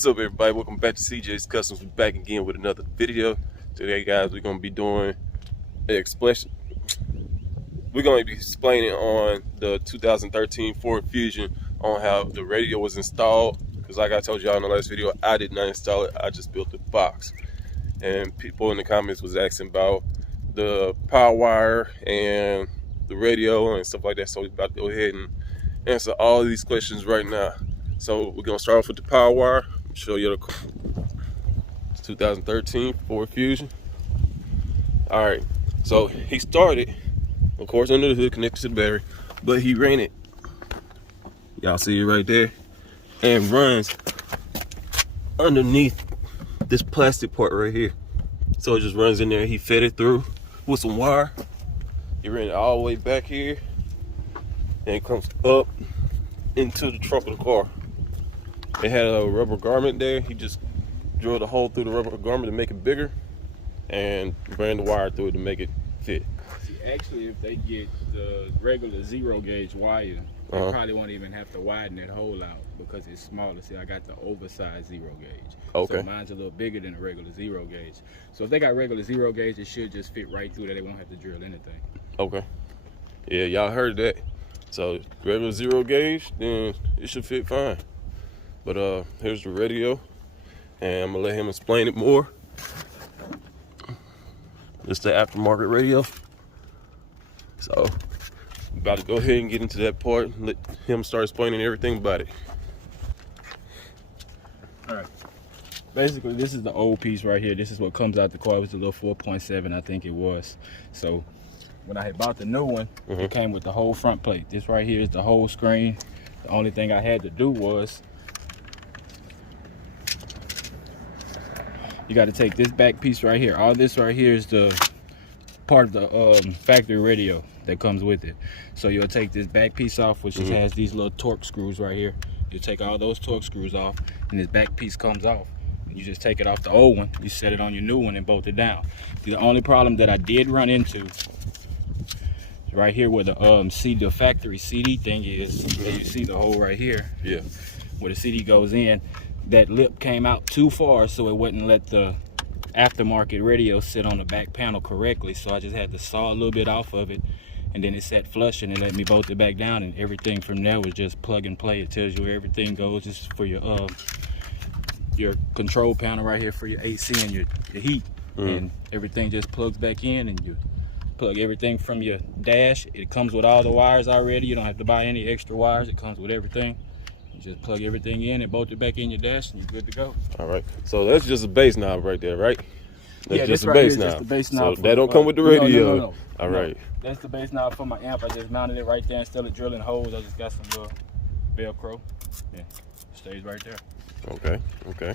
What's up, everybody? Welcome back to CJ's Customs. We're back again with another video. Today, guys, we're going to be doing an expression. We're going to be explaining on the 2013 Ford Fusion on how the radio was installed. Because like I told y'all in the last video, I did not install it. I just built the box. And people in the comments was asking about the power wire and the radio and stuff like that. So we're about to go ahead and answer all these questions right now. So we're going to start off with the power wire. Show you the 2013 Ford Fusion. All right, so he started, of course, under the hood, connected to the battery, but he ran it. Y'all see it right there, and runs underneath this plastic part right here. So it just runs in there. He fed it through with some wire. He ran it all the way back here, and it comes up into the trunk of the car. It had a rubber garment there. He just drilled a hole through the rubber garment to make it bigger and ran the wire through it to make it fit. See, actually, if they get the regular 0 gauge wire, they probably won't even have to widen that hole out because it's smaller. See, I got the oversized 0 gauge. Okay. So mine's a little bigger than a regular 0 gauge. So if they got regular 0 gauge, it should just fit right through that. They won't have to drill anything. Okay. Yeah, y'all heard that. So regular 0 gauge, then it should fit fine. But here's the radio, and I'm gonna let him explain it more. It's the aftermarket radio. So I'm about to go ahead and get into that part and let him start explaining everything about it. All right. Basically, this is the old piece right here. This is what comes out the car. It was a little 4.7, I think it was. So when I had bought the new one, it came with the whole front plate. This right here is the whole screen. The only thing I had to do was you got to take this back piece right here. All this right here is the part of the factory radio that comes with it. So you'll take this back piece off, which just has these little torque screws right here. You take all those torque screws off, and this back piece comes off. You just take it off the old one, you set it on your new one, and bolt it down. The only problem that I did run into is right here where the factory CD thing is. You see the hole right here. Yeah. Where the CD goes in. That lip came out too far, so it wouldn't let the aftermarket radio sit on the back panel correctly. So I just had to saw a little bit off of it, and then it sat flush, and it let me bolt it back down, and everything from there was just plug and play. It tells you where everything goes. This is for your control panel right here for your AC and your heat, and everything just plugs back in, and you plug everything from your dash. It comes with all the wires already. You don't have to buy any extra wires. It comes with everything. You just plug everything in and bolt it back in your dash, and you're good to go. All right. So that's just a base knob right there, right? That's yeah, just this a right base here is knob. just the base knob. So that don't come with the radio. No. All right. That's the base knob for my amp. I just mounted it right there instead of drilling holes. I just got some little Velcro. Yeah, it stays right there. Okay.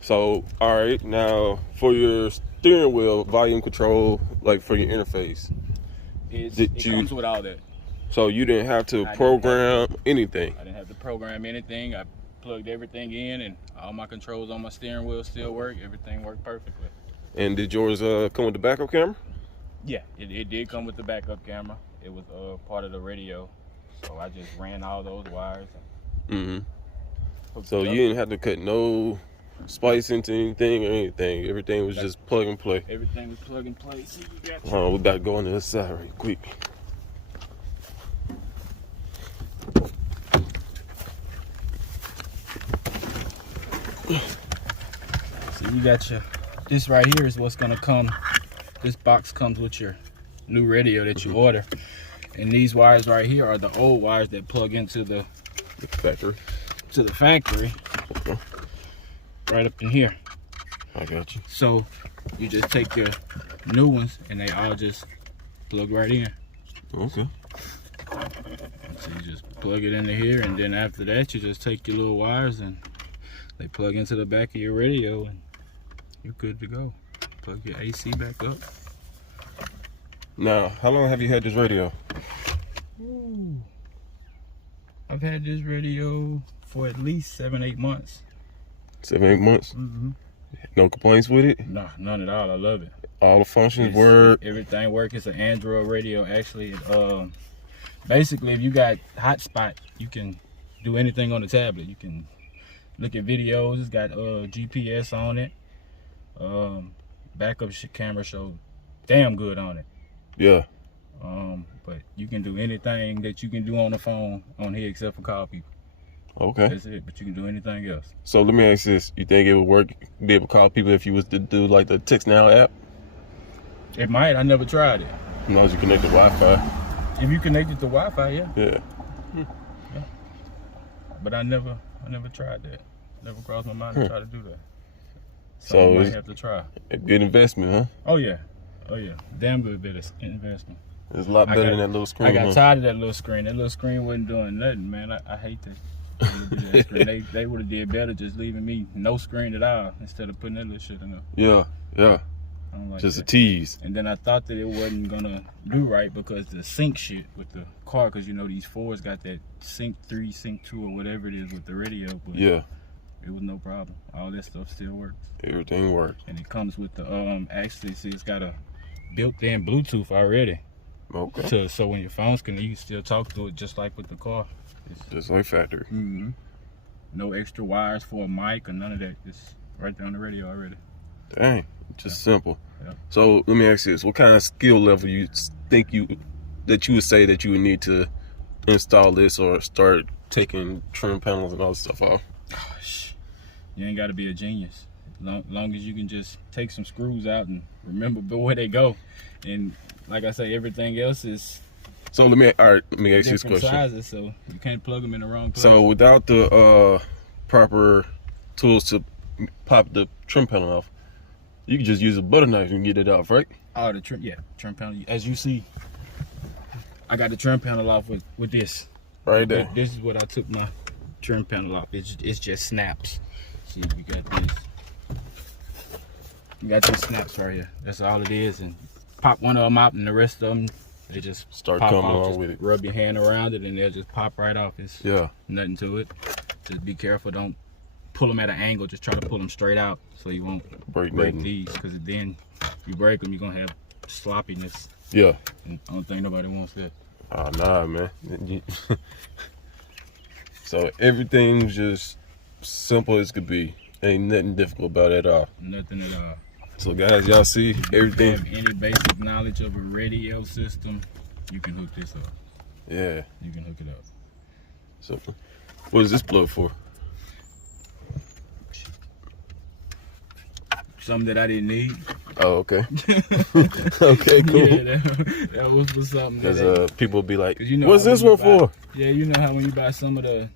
So, all right, now for your steering wheel volume control, like for your interface, It comes with all that. So you didn't have to program anything? I didn't have to program anything. I plugged everything in, and all my controls on my steering wheel still work. Everything worked perfectly. And did yours come with the backup camera? Yeah, it did come with the backup camera. It was part of the radio, so I just ran all those wires. So you didn't have to cut no splice into anything or anything. Everything was just plug and play. Everything was plug and play. See, we got Hold on, we got to go on the other side right quick. So you got this right here is what's gonna come. This box comes with your new radio that you order, and these wires right here are the old wires that plug into the factory. To the factory, right up in here. I got you. So you just take your new ones, and they all just plug right in. Okay. So you just plug it into here, and then after that, you just take your little wires and they plug into the back of your radio, and you're good to go. Plug your AC back up. Now, how long have you had this radio? Ooh. I've had this radio for at least 7-8 months. 7-8 months? No complaints with it? Nah, none at all. I love it. All the functions work? Everything works. It's an Android radio. Actually, basically, if you got hotspot, you can do anything on the tablet. You can look at videos. It's got GPS on it. Backup camera show damn good on it. Yeah. But you can do anything that you can do on the phone on here except for call people. Okay. That's it. But you can do anything else. So let me ask this: you think it would work? Be able to call people if you was to do like the Text Now app? It might. I never tried it. As long as you connect to Wi-Fi. If you connect it to Wi-Fi, yeah. Yeah. But I never tried that. Never crossed my mind to try to do that. So So I might it's have to try. a good investment, huh? Oh yeah. Damn good bit of investment. It's a lot better than that little screen. I got huh? tired of that little screen. That little screen wasn't doing nothing, man. I hate that. Little bit of that screen. They would have did better just leaving me no screen at all instead of putting that little shit in there. Yeah. I don't like Just that. a tease. And then I thought that it wasn't gonna do right because the sync shit with the car, because you know these Fords got that sync 3, sync 2, or whatever it is with the radio. But Yeah. it was no problem. All that stuff still works. Everything works. And it comes with the actually, see, it's got a built-in Bluetooth already. Okay. So when your phone's connected, you can still talk to it just like with the car. Just like factory. No extra wires for a mic or none of that. It's right there on the radio already. Dang. Just simple. Yeah. So let me ask you this: what kind of skill level you think that you would say that you would need to install this or start taking trim panels and all this stuff off? Gosh, you ain't got to be a genius. Long as you can just take some screws out and remember where they go. And like I say, everything else is So let me ask you this different question. sizes, so you can't plug them in the wrong place. So without the proper tools to pop the trim panel off, you can just use a butter knife and get it off, right? Oh, the trim panel. As you see, I got the trim panel off with this. Right there. This is what I took my trim panel off. It's just snaps. See, you got this. You got these snaps right here. That's all it is. And pop one of them out, and the rest of them, they just Start pop coming off. along Just with it. rub your hand around it, and they'll just pop right off. It's nothing to it. Just be careful. Don't pull them at an angle. Just try to pull them straight out so you won't break these. Because then you break them, you're going to have sloppiness. Yeah. And I don't think nobody wants that. Oh, nah, man. So everything's just simple as could be. Ain't nothing difficult about it at all. Nothing at all. So guys, y'all see everything. If you have any basic knowledge of a radio system, you can hook this up. Yeah. You can hook it up. So what is this plug for? Something that I didn't need. Oh, okay. Okay, cool. Yeah, that was for something. Because people be like, you know, what's this one for? Yeah, you know how when you buy some of the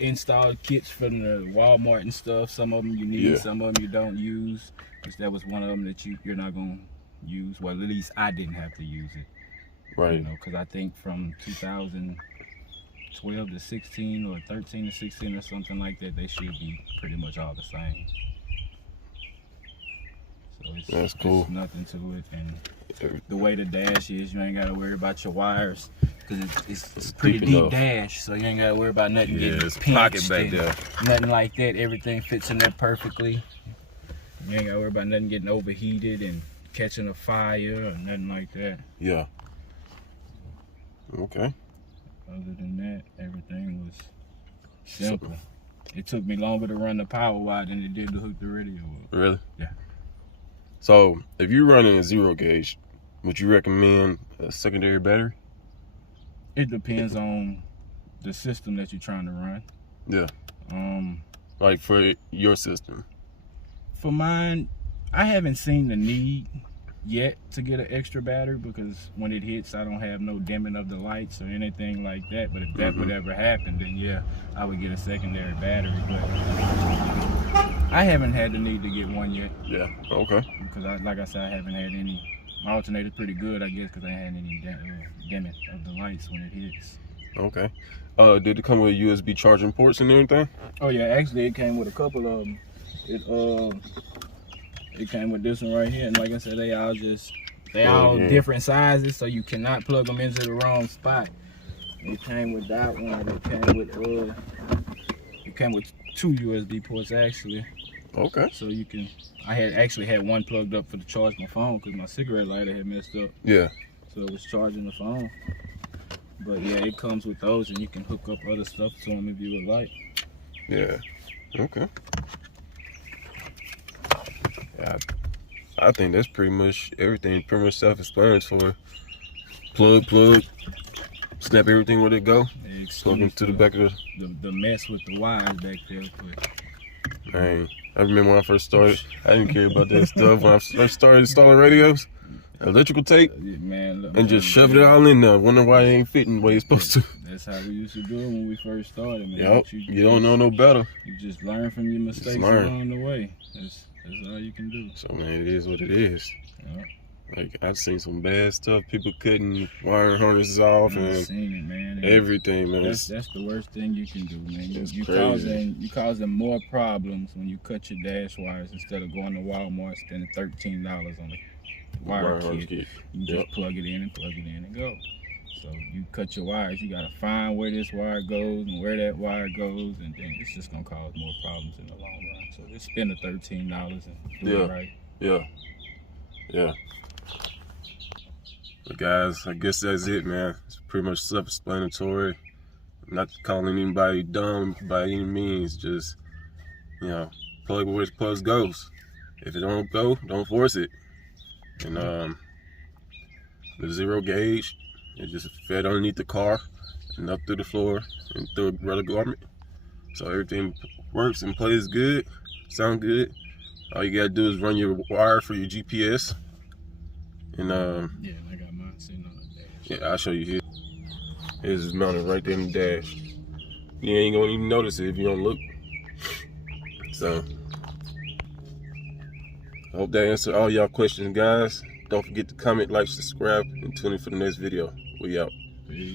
installed kits from the Walmart and stuff, some of them you need, some of them you don't use. Because that was one of them that you're not going to use. Well, at least I didn't have to use it. Right. You know, because I think from 2012 to 16 or 13 to 16 or something like that, they should be pretty much all the same. So That's cool. It's nothing to it, and the way the dash is, you ain't gotta worry about your wires because it's pretty deep dash, so you ain't gotta worry about nothing getting it's pinched pocket back there. nothing like that. Everything fits in there perfectly. You ain't gotta worry about nothing getting overheated and catching a fire or nothing like that. Yeah. Okay. Other than that, everything was simple. It took me longer to run the power wire than it did to hook the radio up. Really? Yeah. So if you're running a 0 gauge, would you recommend a secondary battery? It depends on the system that you're trying to run. Yeah. Like for your system. For mine, I haven't seen the need yet to get an extra battery because when it hits, I don't have no dimming of the lights or anything like that. But if that would ever happen, then yeah, I would get a secondary battery. But I haven't had the need to get one yet. Yeah. Okay. Because like I said, I haven't had any. My alternator's pretty good, I guess, because I ain't had any dimming of the lights when it hits. Okay. Did it come with USB charging ports and everything? Oh yeah, actually it came with a couple of them. It came with this one right here, and like I said, they all different sizes, so you cannot plug them into the wrong spot. It came with that one. It came with 2 USB ports actually. Okay. So you can. I actually had one plugged up for to charge my phone because my cigarette lighter had messed up. Yeah. So it was charging the phone. But yeah, it comes with those, and you can hook up other stuff to them if you would like. Yeah. Okay. Yeah, I think that's pretty much everything. Pretty much self-explanatory. Plug. Snap everything where it go. Plug into the back of the mess with the wires back there. But man, I remember when I first started, I didn't care about that stuff. When I first started installing radios, electrical tape, man, and just shove it all in there. Wonder why it ain't fitting the way it's supposed to. That's how we used to do it when we first started, man. Yep. You don't know no better. You just learn from your mistakes along the way. That's all you can do. So man, it is what it is. Yep. Like I've seen some bad stuff. People cutting wire harnesses off I've seen it, man. And everything, man. That's the worst thing you can do, man. You Crazy. causing more problems when you cut your dash wires instead of going to Walmart spending $13 on a wire kit. You just plug it in and go. So you cut your wires, you gotta find where this wire goes and where that wire goes, and then it's just gonna cause more problems in the long run. So just spend the $13 and do it right. Yeah. But guys, I guess that's it, man. It's pretty much self-explanatory. I'm not calling anybody dumb by any means. Just, plug where it plugs goes. If it don't go, don't force it. And the zero gauge, it just fed underneath the car and up through the floor and through a rubber garment. So everything works and plays good, sound good. All you gotta do is run your wire for your GPS. And yeah, I got mine sitting on the dash. yeah, I'll show you here. It's mounted right there in the dash. You ain't gonna even notice it if you don't look. So I hope that answered all y'all questions, guys. Don't forget to comment, like, subscribe, and tune in for the next video. We out. Peace.